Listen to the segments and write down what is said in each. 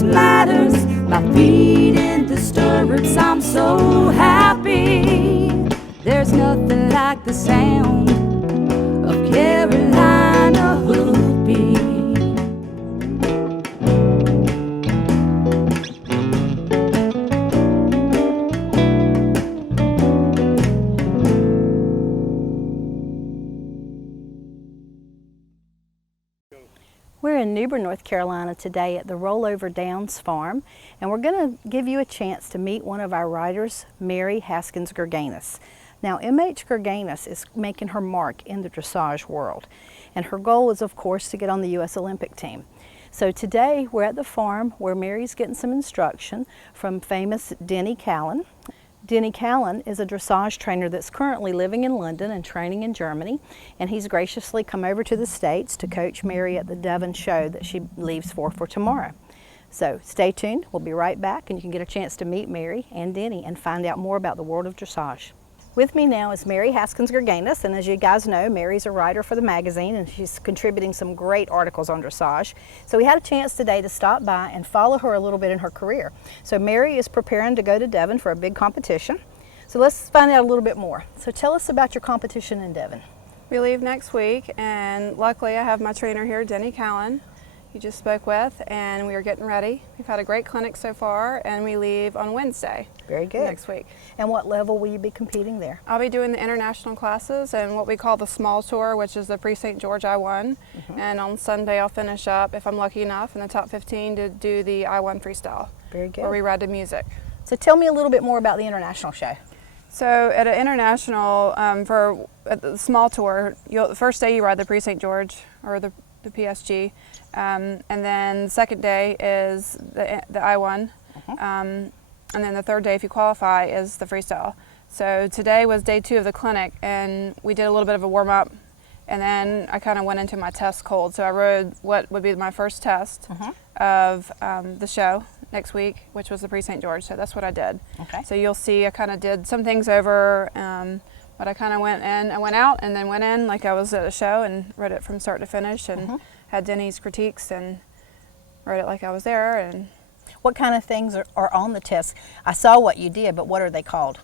voice matters. My feet in the stirrups, I'm so happy. There's nothing like the sound of Carolina hoofbeat. We're in New Bern, North Carolina today at the Rollover Downs Farm, and we're going to give you a chance to meet one of our riders, Mary Haskins Gurganus. Now, M.H. Gurganus is making her mark in the dressage world, and her goal is, of course, to get on the U.S. Olympic team. So today we're at the farm where Mary's getting some instruction from famous Denny Callan. Denny Callan is a dressage trainer that's currently living in London and training in Germany, and he's graciously come over to the States to coach Mary at the Devon show that she leaves for tomorrow. So stay tuned, we'll be right back, and you can get a chance to meet Mary and Denny and find out more about the world of dressage. With me now is Mary Haskins Gurganus, and as you guys know, Mary's a writer for the magazine and she's contributing some great articles on dressage. So we had a chance today to stop by and follow her a little bit in her career. So Mary is preparing to go to Devon for a big competition. So let's find out a little bit more. So tell us about your competition in Devon. We leave next week, and luckily I have my trainer here, Denny Callan, you just spoke with, and we are getting ready. We've had a great clinic so far, and we leave on Wednesday. Very good. Next week. And what level will you be competing there? I'll be doing the international classes and what we call the small tour, which is the Pre-St. George I-1. And on Sunday I'll finish up, if I'm lucky enough, in the top 15 to do the I-1 freestyle. Very good. Where we ride to music. So tell me a little bit more about the international show. So at an international, at the small tour, the first day you ride the Pre-St. George, or the PSG, and then the second day is the I-1, and then the third day, if you qualify, is the freestyle. So today was day 2 of the clinic, and we did a little bit of a warm-up, and then I kind of went into my test cold. So I rode what would be my first test of the show next week, which was the Pre-St. George. So that's what I did. Okay. So you'll see I kind of did some things over, but I kind of went in, I went out and then went in like I was at a show and rode it from start to finish, and had Denny's critiques and rode it like I was there. And what kind of things are on the test? I saw what you did, but what are they called?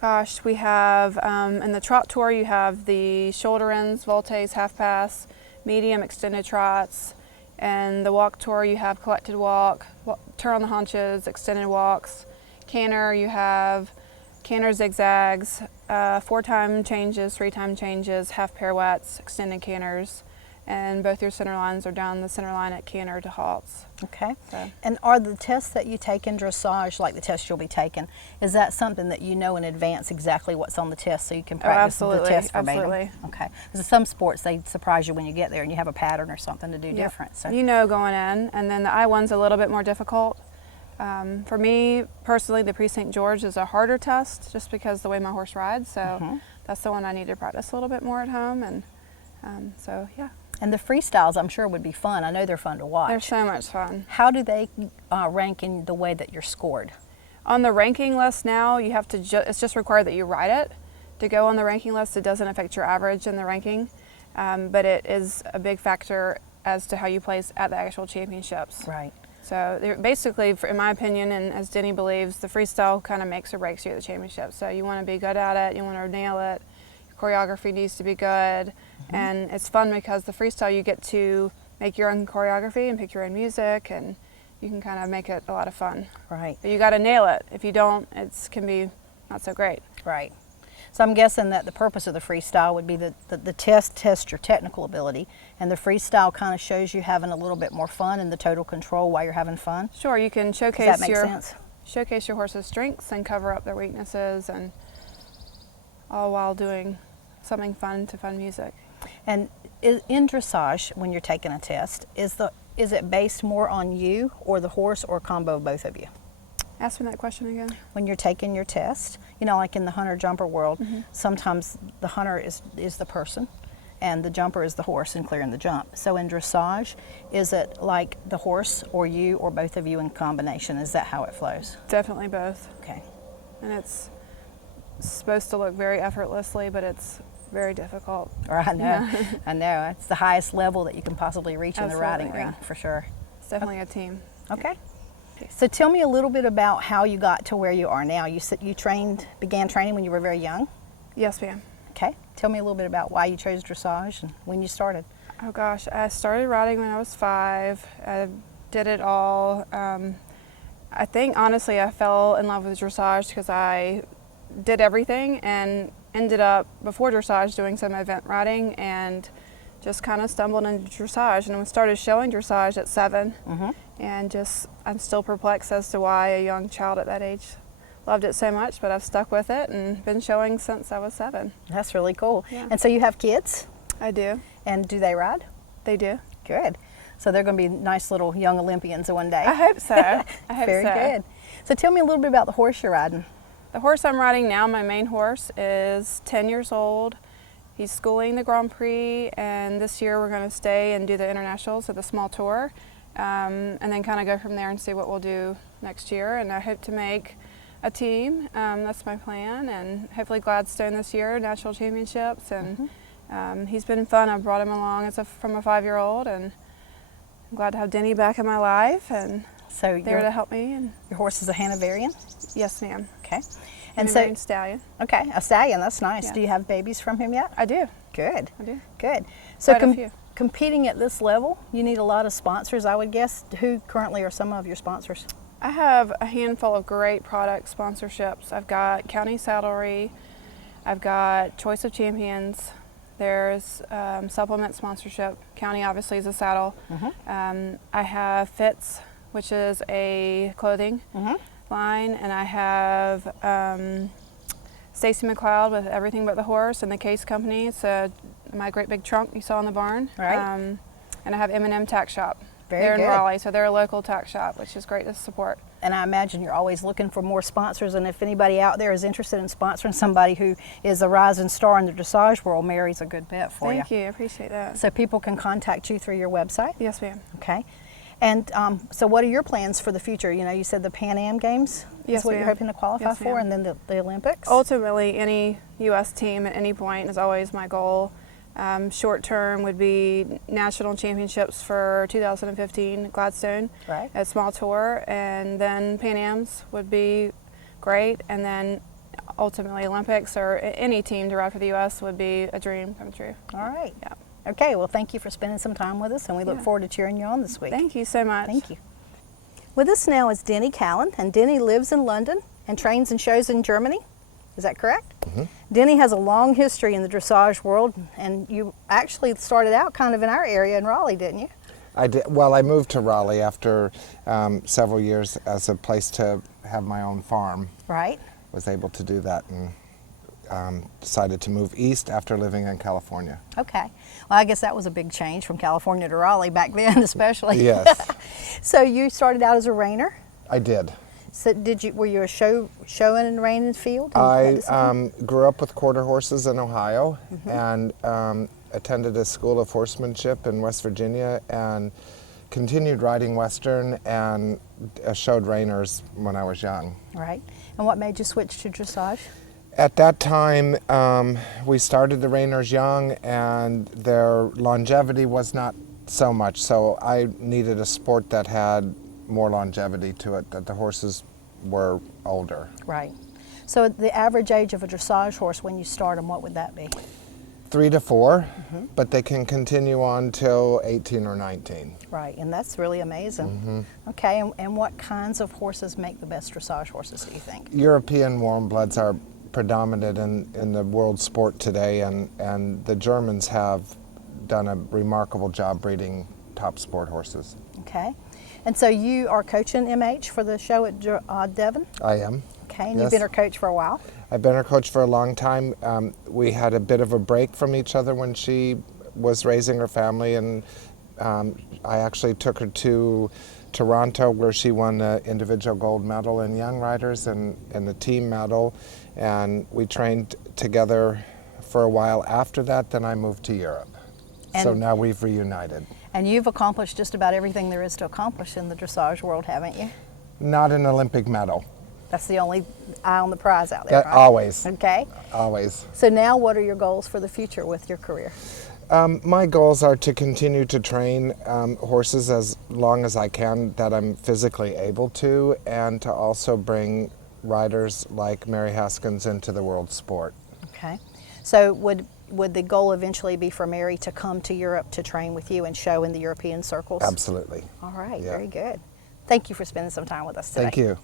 Gosh, we have, in the trot tour you have the shoulder ins, voltes, half pass, medium extended trots, and the walk tour you have collected walk, turn on the haunches, extended walks. Canter you have canter zigzags, 4-time changes, 3-time changes, half pirouettes, extended canters, and both your center lines are down the center line at canter to halts. Okay. So. And are the tests that you take in dressage, like the test you'll be taking, is that something that you know in advance exactly what's on the test so you can practice the test verbatim? Absolutely. Okay. Because some sports, they surprise you when you get there and you have a pattern or something to do different. So. You know going in, and then the I-1's a little bit more difficult. For me, personally, the Pre-St. George is a harder test just because the way my horse rides, so that's the one I need to practice a little bit more at home, and so yeah. And the freestyles, I'm sure, would be fun. I know they're fun to watch. They're so much fun. How do they rank in the way that you're scored? On the ranking list now, you have to it's just required that you ride it. To go on the ranking list, it doesn't affect your average in the ranking, but it is a big factor as to how you place at the actual championships. Right. So basically, in my opinion, and as Denny believes, the freestyle kind of makes or breaks you at the championship. So you want to be good at it, you want to nail it, your choreography needs to be good, and it's fun because the freestyle you get to make your own choreography and pick your own music, and you can kind of make it a lot of fun. Right. But you got to nail it. If you don't, it can be not so great. Right. So I'm guessing that the purpose of the freestyle would be the test your technical ability, and the freestyle kind of shows you having a little bit more fun and the total control while you're having fun. Sure, you can showcase Does that make sense? Showcase your horse's strengths and cover up their weaknesses, and all while doing something fun to fun music. And in dressage, when you're taking a test, is it based more on you or the horse, or a combo of both of you? Ask me that question again. When you're taking your test, you know, like in the hunter-jumper world, sometimes the hunter is the person and the jumper is the horse in clearing the jump. So in dressage, is it like the horse or you or both of you in combination? Is that how it flows? Definitely both. Okay. And it's supposed to look very effortlessly, but it's very difficult. I know, I know. It's the highest level that you can possibly reach in the riding ring, for sure. It's definitely a team. Okay. Yeah. So tell me a little bit about how you got to where you are now. You said you began training when you were very young. Yes, ma'am. Okay. Tell me a little bit about why you chose dressage and when you started. Oh gosh, I started riding when I was 5. I did it all. I think honestly I fell in love with dressage because I did everything and ended up before dressage doing some event riding and just kind of stumbled into dressage and started showing dressage at 7. And I'm still perplexed as to why a young child at that age loved it so much, but I've stuck with it and been showing since I was 7. That's really cool. Yeah. And so you have kids? I do. And do they ride? They do. Good. So they're going to be nice little young Olympians one day. I hope so. I hope Very so. good. So tell me a little bit about the horse you're riding. The horse I'm riding now, my main horse, is 10 years old. He's schooling the Grand Prix, and this year we're going to stay and do the internationals at the small tour, and then kind of go from there and see what we'll do next year. And I hope to make a team. That's my plan, and hopefully Gladstone this year, national championships. And he's been fun. I brought him along from a 5-year-old, and I'm glad to have Denny back in my life and So there to help me. And your horse is a Hanoverian? yes, ma'am. Okay. And And so, stallion. okay, a stallion, that's nice. Yeah. Do you have babies from him yet? I do. Good. I do. Good. So Quite a few. competing at this level, you need a lot of sponsors, I would guess. Who currently are some of your sponsors? I have a handful of great product sponsorships. I've got County Saddlery, I've got Choice of Champions, there's supplement sponsorship. County obviously is a saddle. I have Fitz, which is a clothing line, and I have Stacy McLeod with Everything But the Horse and the Case Company. It's my great big trunk you saw in the barn. Right. And I have M&M Tack Shop. Very They're good. in Raleigh, so they're a local tack shop, which is great to support. And I imagine you're always looking for more sponsors, and if anybody out there is interested in sponsoring somebody who is a rising star in the dressage world, Mary's a good bet for you. Thank you, I appreciate that. So people can contact you through your website? Yes, ma'am. Okay. And so what are your plans for the future? You know, you said the Pan Am Games Yes, is what you're ma'am. hoping to qualify Yes, for, ma'am. and then the Olympics? Ultimately, any U.S. team at any point is always my goal. Short term would be national championships for 2015 Gladstone Right. at small tour, and then Pan Am's would be great, and then ultimately Olympics or any team to ride for the U.S. would be a dream come true. All right. Yeah. Okay, well, thank you for spending some time with us, and we look Yeah. forward to cheering you on this week. Thank you so much. Thank you. With us now is Denny Callan, and Denny lives in London and trains and shows in Germany. Is that correct? Denny has a long history in the dressage world, and you actually started out kind of in our area in Raleigh, didn't you? I did. Well, I moved to Raleigh after several years as a place to have my own farm. Right. Was able to do that and decided to move east after living in California. Okay. Well, I guess that was a big change from California to Raleigh back then, especially. Yes, So you started out as a reiner. I did. So were you a showing and reining field? in I Madison? grew up with quarter horses in Ohio and attended a school of horsemanship in West Virginia and continued riding Western and showed reiners when I was young. Right. And what made you switch to dressage? At that time, we started the reiners young and their longevity was not so much, so I needed a sport that had more longevity to it, that the horses were older. Right. So the average age of a dressage horse when you start them, what would that be? 3 to 4, but they can continue on till 18 or 19. Right, and that's really amazing. Okay, and what kinds of horses make the best dressage horses, do you think? European warm bloods are predominant in the world sport today, and the Germans have done a remarkable job breeding top sport horses. Okay, and so you are coaching MH for the show at Devon? I am. Okay, and Yes. you've been her coach for a while? I've been her coach for a long time. We had a bit of a break from each other when she was raising her family, and I actually took her to Toronto where she won the individual gold medal in young riders and the team medal, and we trained together for a while after that. Then I moved to Europe. So And- now we've reunited. And you've accomplished just about everything there is to accomplish in the dressage world, haven't you? Not an Olympic medal. That's the only eye on the prize out there, right? Always, Okay, always. so now what are your goals for the future with your career? My goals are to continue to train horses as long as I can that I'm physically able to, and to also bring riders like Mary Haskins into the world sport. Okay. So would the goal eventually be for Mary to come to Europe to train with you and show in the European circles? Absolutely. All right, Yeah. very good. Thank you for spending some time with us today. Thank you.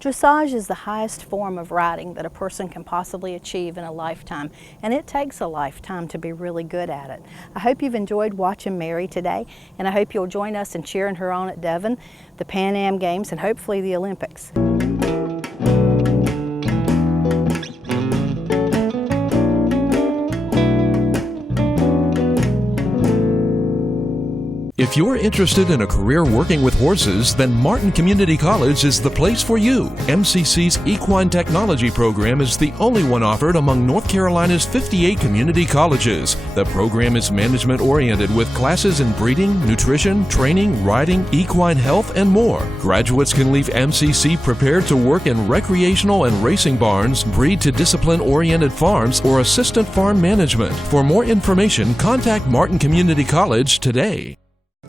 Dressage is the highest form of riding that a person can possibly achieve in a lifetime, and it takes a lifetime to be really good at it. I hope you've enjoyed watching Mary today, and I hope you'll join us in cheering her on at Devon, the Pan Am Games, and hopefully the Olympics. If you're interested in a career working with horses, then Martin Community College is the place for you. MCC's Equine Technology program is the only one offered among North Carolina's 58 community colleges. The program is management-oriented with classes in breeding, nutrition, training, riding, equine health, and more. Graduates can leave MCC prepared to work in recreational and racing barns, breed to discipline-oriented farms, or assistant farm management. For more information, contact Martin Community College today.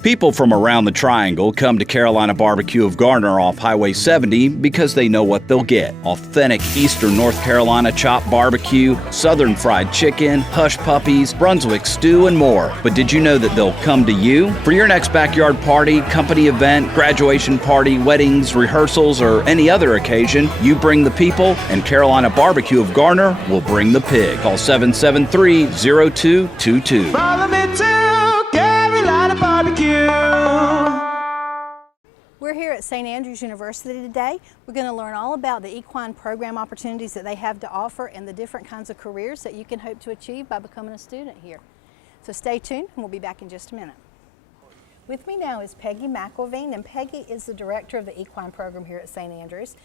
People from around the Triangle come to Carolina Barbecue of Garner off Highway 70 because they know what they'll get. Authentic Eastern North Carolina chopped barbecue, Southern fried chicken, hush puppies, Brunswick stew, and more. But did you know that they'll come to you? For your next backyard party, company event, graduation party, weddings, rehearsals, or any other occasion, you bring the people, and Carolina Barbecue of Garner will bring the pig. Call 773-0222. Follow me to Carolina Barbecue. We're here at St Andrews University today. We're going to learn all about the equine program opportunities that they have to offer and the different kinds of careers that you can hope to achieve by becoming a student here. So stay tuned and we'll be back in just a minute. With me now is Peggy McElveen, and Peggy is the director of the equine program here at St Andrews.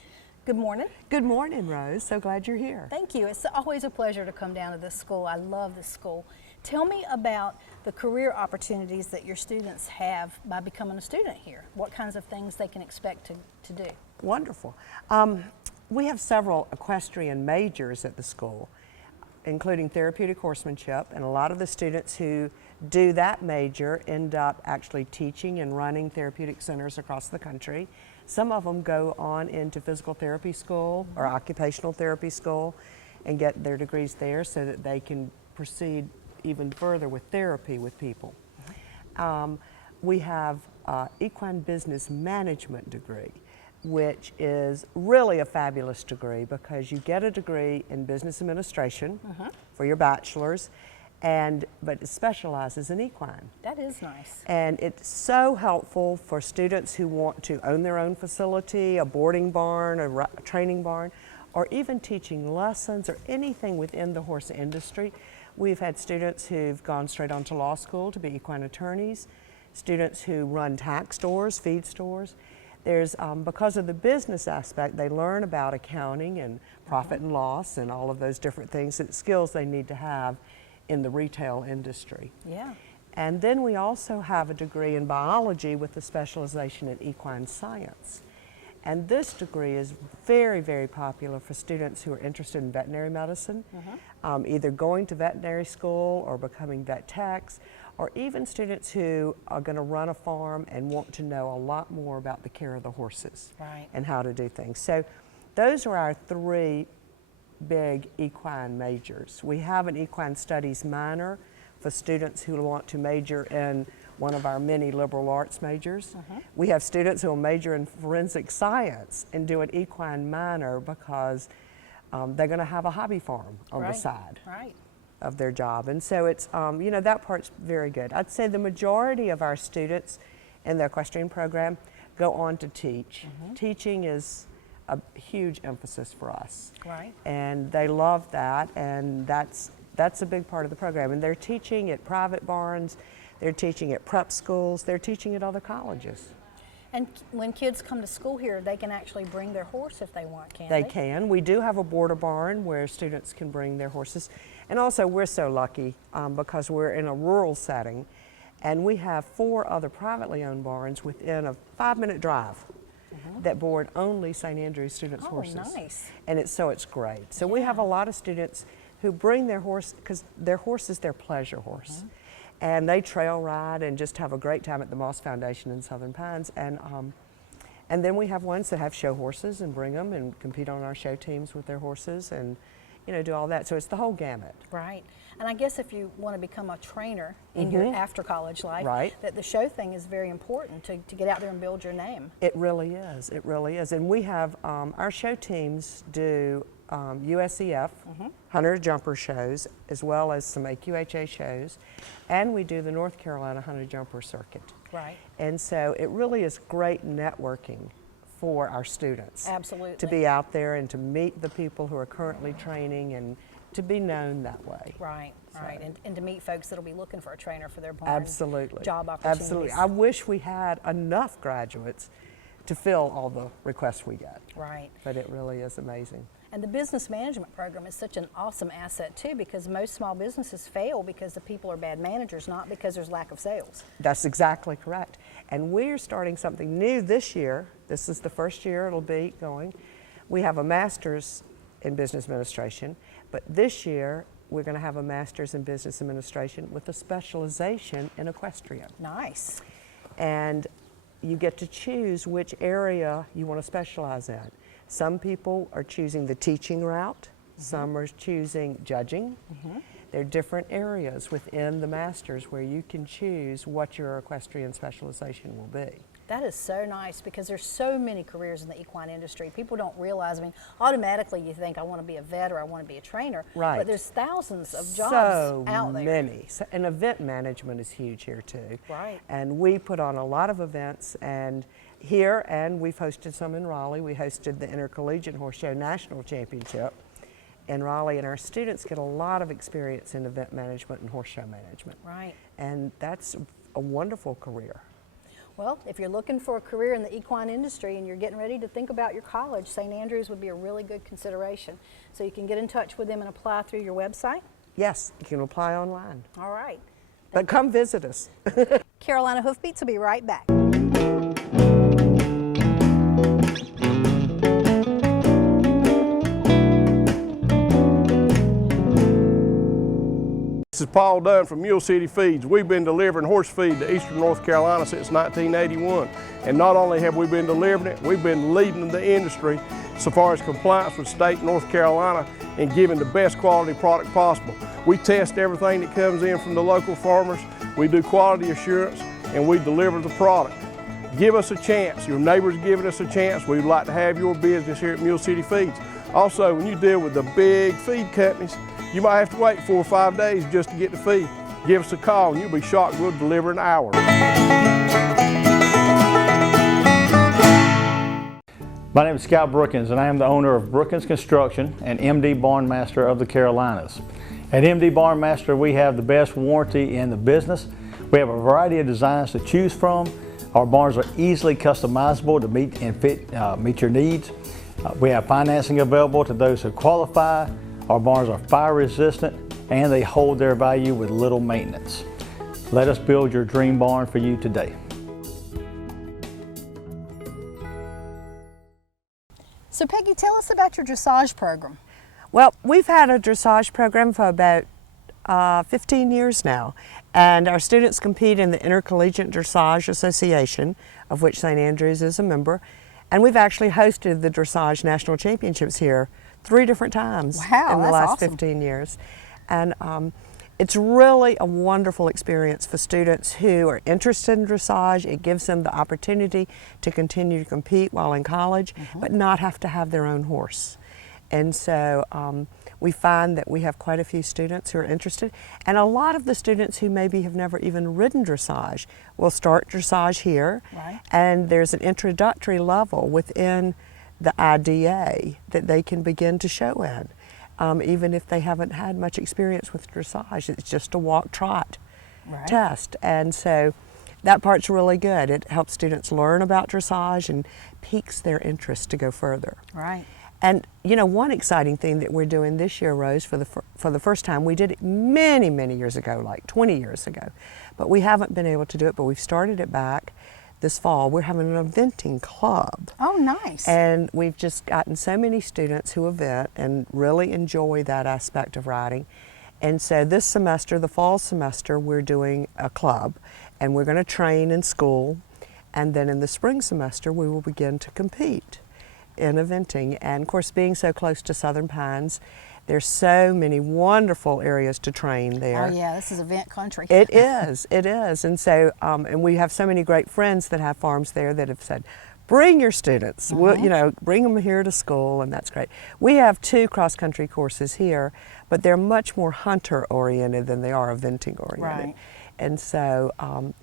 Good morning. Good morning, Rose. So glad you're here. Thank you. It's always a pleasure to come down to this school. I love this school. Tell me about the career opportunities that your students have by becoming a student here. What kinds of things they can expect to do? Wonderful. We have several equestrian majors at the school, including therapeutic horsemanship, and a lot of the students who do that major end up actually teaching and running therapeutic centers across the country. Some of them go on into physical therapy school or occupational therapy school and get their degrees there so that they can proceed even further with therapy with people. We have equine business management degree, which is really a fabulous degree because you get a degree in business administration for your bachelor's, but it specializes in equine. That is nice. And it's so helpful for students who want to own their own facility, a boarding barn, a training barn, or even teaching lessons or anything within the horse industry. We've had students who've gone straight on to law school to be equine attorneys, students who run tack stores, feed stores. There's, because of the business aspect, they learn about accounting and profit and loss and all of those different things and skills they need to have in the retail industry. Yeah. And then we also have a degree in biology with a specialization in equine science. And this degree is very, very popular for students who are interested in veterinary medicine, either going to veterinary school or becoming vet techs, or even students who are going to run a farm and want to know a lot more about the care of the horses and how to do things. So those are our three big equine majors. We have an equine studies minor for students who want to major in one of our many liberal arts majors. We have students who will major in forensic science and do an equine minor because they're going to have a hobby farm on the side of their job. And so it's, you know, that part's very good. I'd say the majority of our students in the equestrian program go on to teach. Teaching is a huge emphasis for us. And they love that, and that's a big part of the program. And they're teaching at private barns, they're teaching at prep schools, they're teaching at other colleges. And when kids come to school here, they can actually bring their horse if they want, can't they? They can. We do have a boarder barn where students can bring their horses. And also we're so lucky because we're in a rural setting, and we have 4 other privately owned barns within a 5-minute drive that board only St Andrews students' horses. Nice. And it's great. So we have a lot of students who bring their horse, because their horse is their pleasure horse. And they trail ride and just have a great time at the Moss Foundation in Southern Pines. And then we have ones that have show horses and bring them and compete on our show teams with their horses and, you know, do all that. So it's the whole gamut. Right. And I guess if you want to become a trainer in your after college life, Right. that the show thing is very important to get out there and build your name. It really is. It really is. And we have our show teams do USEF, Hunter Jumper shows, as well as some AQHA shows, and we do the North Carolina Hunter Jumper circuit. Right. And so it really is great networking for our students. Absolutely. To be out there and to meet the people who are currently training and to be known that way. Right, right. And to meet folks that'll be looking for a trainer for their barn Absolutely. job opportunities. Absolutely. I wish we had enough graduates to fill all the requests we get. Right. But it really is amazing. And the business management program is such an awesome asset too, because most small businesses fail because the people are bad managers, not because there's lack of sales. That's exactly correct. And we're starting something new this year. This is the first year it'll be going. We have a master's in business administration, but this year we're going to have a master's in business administration with a specialization in equestrian. Nice. And you get to choose which area you want to specialize in. Some people are choosing the teaching route, some are choosing judging. There are different areas within the masters where you can choose what your equestrian specialization will be. That is so nice, because there's so many careers in the equine industry. People don't realize, I mean, automatically you think I want to be a vet or I want to be a trainer. Right. But there's thousands of jobs So out there. many. And event management is huge here too. Right. And we put on a lot of events and here, and we've hosted some in Raleigh. We hosted the Intercollegiate Horse Show National Championship in Raleigh, and our students get a lot of experience in event management and horse show management. Right. And that's a wonderful career. Well, if you're looking for a career in the equine industry and you're getting ready to think about your college, St Andrews would be a really good consideration. So you can get in touch with them and apply through your website. Yes, you can apply online. All right. But come visit us. Carolina Hoofbeats will be right back. This is Paul Dunn from Mule City Feeds. We've been delivering horse feed to Eastern North Carolina since 1981. And not only have we been delivering it, we've been leading the industry so far as compliance with state North Carolina and giving the best quality product possible. We test everything that comes in from the local farmers. We do quality assurance and we deliver the product. Give us a chance. Your neighbors giving us a chance. We'd like to have your business here at Mule City Feeds. Also, when you deal with the big feed companies, you might have to wait 4 or 5 days just to get the feed. Give us a call and you'll be shocked we'll deliver in an hour. My name is Scott Brookins and I am the owner of Brookins Construction and MD Barn Master of the Carolinas. At MD Barn Master we have the best warranty in the business. We have a variety of designs to choose from. Our barns are easily customizable to meet and meet your needs. We have financing available to those who qualify. Our barns are fire resistant and they hold their value with little maintenance. Let us build your dream barn for you today. So Peggy, tell us about your dressage program. Well, we've had a dressage program for about 15 years now, and our students compete in the Intercollegiate Dressage Association, of which St Andrews is a member, and we've actually hosted the Dressage National Championships here 3 different times in the last awesome. 15 years. And it's really a wonderful experience for students who are interested in dressage. It gives them the opportunity to continue to compete while in college, but not have to have their own horse. And so we find that we have quite a few students who are interested, and a lot of the students who maybe have never even ridden dressage will start dressage here, and there's an introductory level within the IDA that they can begin to show in, even if they haven't had much experience with dressage. It's just a walk-trot test, and so that part's really good. It helps students learn about dressage and piques their interest to go further. Right. And you know, one exciting thing that we're doing this year, Rose, for the first time, we did it many, many years ago, like 20 years ago, but we haven't been able to do it, but we've started it back. this fall, we're having an eventing club. Oh, nice. And we've just gotten so many students who event and really enjoy that aspect of riding. And so this semester, the fall semester, we're doing a club, and we're going to train in school. And then in the spring semester, we will begin to compete in eventing. And of course, being so close to Southern Pines, there's so many wonderful areas to train there. Oh yeah, this is event country. It is, it is. And so, and we have so many great friends that have farms there that have said, bring your students, we'll, you know, bring them here to school, and that's great. We have 2 cross-country courses here, but they're much more hunter-oriented than they are eventing-oriented. Right. And so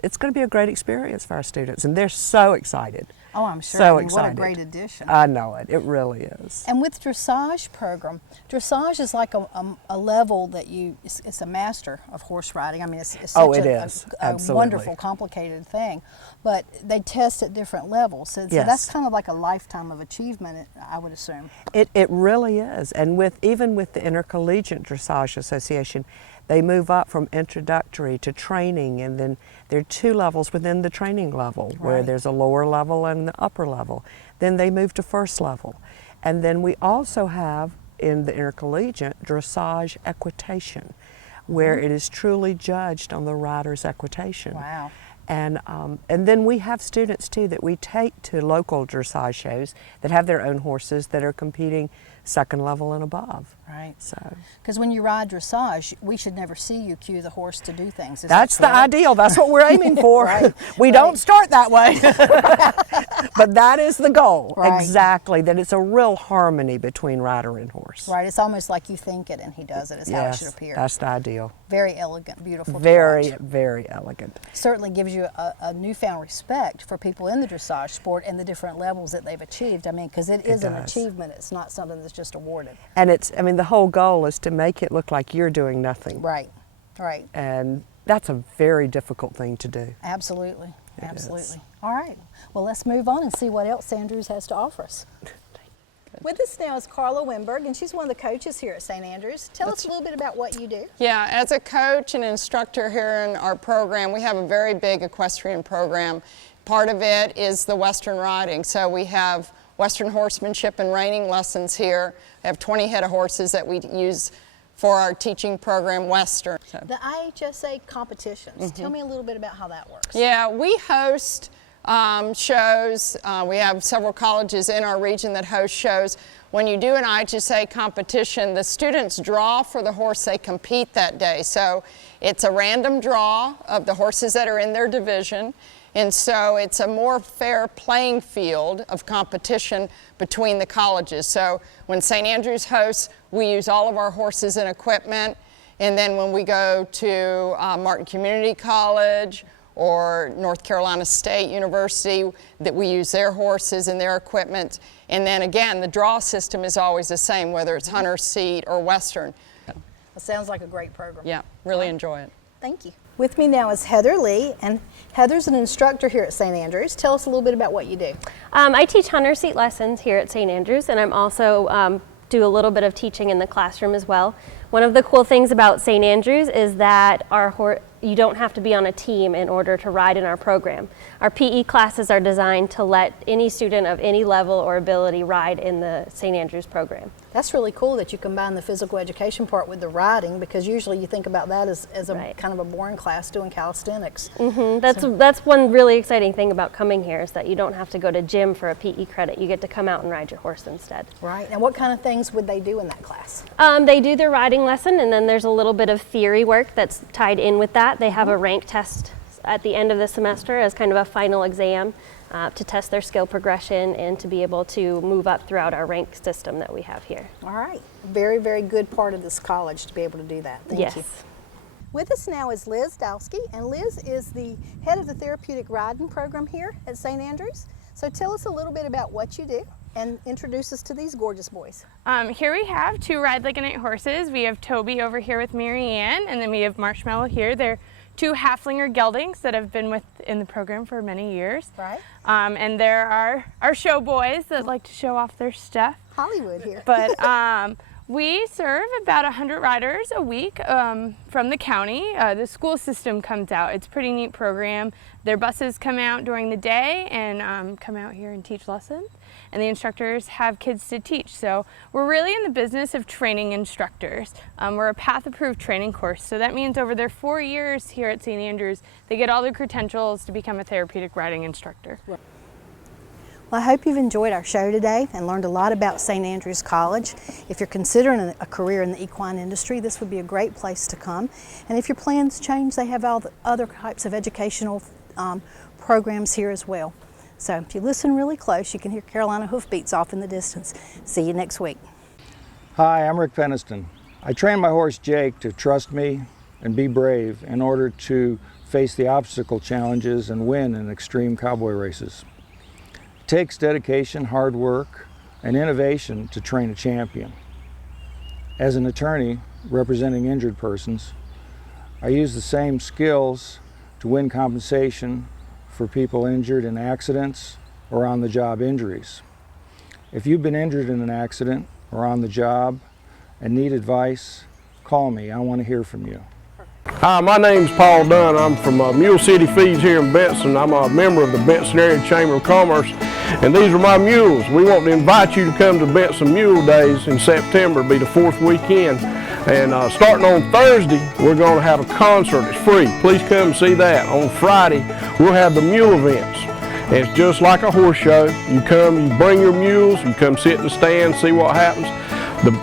it's going to be a great experience for our students, and they're so excited. Oh, I'm sure. So I mean, excited. What a great addition. I know it. It really is. And with dressage program, dressage is like a level that it's a master of horse riding. I mean, it's such a wonderful, complicated thing. But they test at different levels. So that's kind of like a lifetime of achievement, I would assume. It really is. And even with the Intercollegiate Dressage Association, they move up from introductory to training, and then there are 2 levels within the training level, where there's a lower level and the upper level. Then they move to first level. And then we also have, in the intercollegiate, dressage equitation, where it is truly judged on the rider's equitation. Wow. And then we have students too that we take to local dressage shows that have their own horses that are competing second level and above. Right. So, because when you ride dressage, we should never see you cue the horse to do things. That's the ideal. That's what we're aiming for. We don't start that way, but that is the goal. Right. Exactly. That it's a real harmony between rider and horse. Right. It's almost like you think it and he does it. Is how it should appear. That's the ideal. Very elegant, beautiful. Very, very elegant. Certainly gives you a newfound respect for people in the dressage sport and the different levels that they've achieved. I mean, because it is an achievement. It's not something that's just awarded. And I mean, the whole goal is to make it look like you're doing nothing. Right, right. And that's a very difficult thing to do. Absolutely, absolutely. All right, well, let's move on and see what else St Andrews has to offer us. With us now is Carla Wimberg, and she's one of the coaches here at St Andrews. Tell us a little bit about what you do. Yeah, as a coach and instructor here in our program, we have a very big equestrian program. Part of it is the Western riding. So we have Western horsemanship and reining lessons here. I have 20 head of horses that we use for our teaching program, Western. So. The IHSA competitions, tell me a little bit about how that works. Yeah, we host shows. We have several colleges in our region that host shows. When you do an IHSA competition, the students draw for the horse they compete that day. So it's a random draw of the horses that are in their division. And so it's a more fair playing field of competition between the colleges. So when St Andrews hosts, we use all of our horses and equipment. And then when we go to Martin Community College or North Carolina State University, that we use their horses and their equipment. And then again, the draw system is always the same, whether it's hunter, seat, or Western. It sounds like a great program. Yeah, really enjoy it. Thank you. With me now is Heather Lee, and Heather's an instructor here at St Andrews. Tell us a little bit about what you do. I teach hunter seat lessons here at St Andrews, and I'm also do a little bit of teaching in the classroom as well. One of the cool things about St Andrews is that you don't have to be on a team in order to ride in our program. Our PE classes are designed to let any student of any level or ability ride in the St Andrews program. That's really cool that you combine the physical education part with the riding, because usually you think about that as a kind of a boring class doing calisthenics. That's one really exciting thing about coming here, is that you don't have to go to gym for a PE credit. You get to come out and ride your horse instead. Right, and what kind of things would they do in that class? They do their riding lesson, and then there's a little bit of theory work that's tied in with that. They have a rank test at the end of the semester as kind of a final exam to test their skill progression and to be able to move up throughout our rank system that we have here. All right, very, very good part of this college to be able to do that. Thank you. With us now is Liz Dowski, and Liz is the head of the therapeutic riding program here at St Andrews. So tell us a little bit about what you do and introduce us to these gorgeous boys. Here we have 2 ride like a night horses. We have Toby over here with Mary Ann, and then we have Marshmallow here. They're 2 halflinger geldings that have been in the program for many years. Right. And there are our show boys that like to show off their stuff. Hollywood here. But We serve about 100 riders a week from the county. The school system comes out. It's a pretty neat program. Their buses come out during the day and come out here and teach lessons. And the instructors have kids to teach. So we're really in the business of training instructors. We're a PATH-approved training course. So that means over their 4 years here at St Andrews, they get all their credentials to become a therapeutic riding instructor. Well, I hope you've enjoyed our show today and learned a lot about St Andrews College. If you're considering a career in the equine industry, this would be a great place to come. And if your plans change, they have all the other types of educational programs here as well. So if you listen really close, you can hear Carolina hoofbeats off in the distance. See you next week. Hi, I'm Rick Peniston. I train my horse Jake to trust me and be brave in order to face the obstacle challenges and win in extreme cowboy races. It takes dedication, hard work, and innovation to train a champion. As an attorney representing injured persons, I use the same skills to win compensation for people injured in accidents or on-the-job injuries. If you've been injured in an accident or on the job and need advice, call me. I want to hear from you. Hi, my name's Paul Dunn. I'm from Mule City Feeds here in Benson. I'm a member of the Benson Area Chamber of Commerce, and these are my mules. We want to invite you to come to Benson Mule Days in September. It'll be the 4th weekend. And starting on Thursday, we're going to have a concert. It's free. Please come see that. On Friday, we'll have the mule events. And it's just like a horse show. You come, you bring your mules, you come sit in the stand, see what happens. The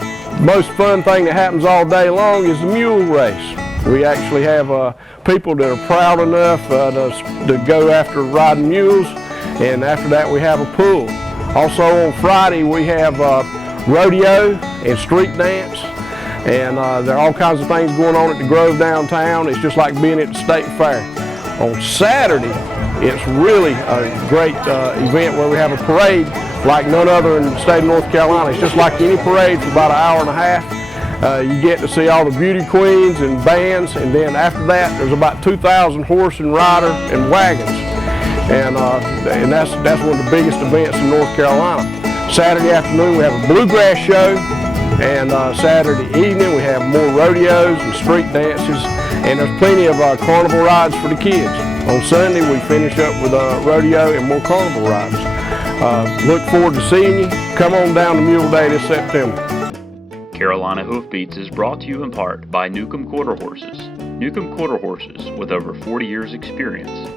most fun thing that happens all day long is the mule race. We actually have people that are proud enough to go after riding mules, and after that we have a pool. Also on Friday we have rodeo and street dance, and there are all kinds of things going on at the Grove downtown. It's just like being at the State Fair. On Saturday, it's really a great event where we have a parade like none other in the state of North Carolina. It's just like any parade for about an hour and a half. You get to see all the beauty queens and bands, and then after that there's about 2,000 horse and rider and wagons, and that's one of the biggest events in North Carolina. Saturday afternoon we have a bluegrass show, and Saturday evening we have more rodeos and street dances, and there's plenty of carnival rides for the kids. On Sunday we finish up with a rodeo and more carnival rides. Look forward to seeing you. Come on down to Mule Day this September. Carolina Hoofbeats is brought to you in part by Newcomb Quarter Horses. Newcomb Quarter Horses with over 40 years experience.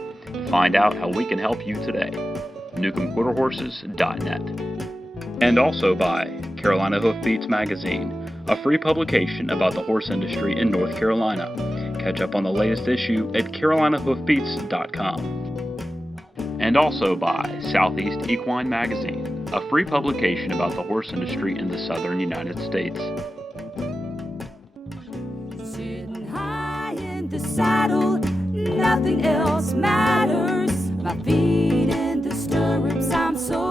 Find out how we can help you today. NewcombQuarterHorses.net. And also by Carolina Hoofbeats Magazine, a free publication about the horse industry in North Carolina. Catch up on the latest issue at carolinahoofbeats.com. And also by Southeast Equine Magazine, a free publication about the horse industry in the southern United States. Sitting high in the saddle, nothing else matters. My feet in the stirrups, I'm so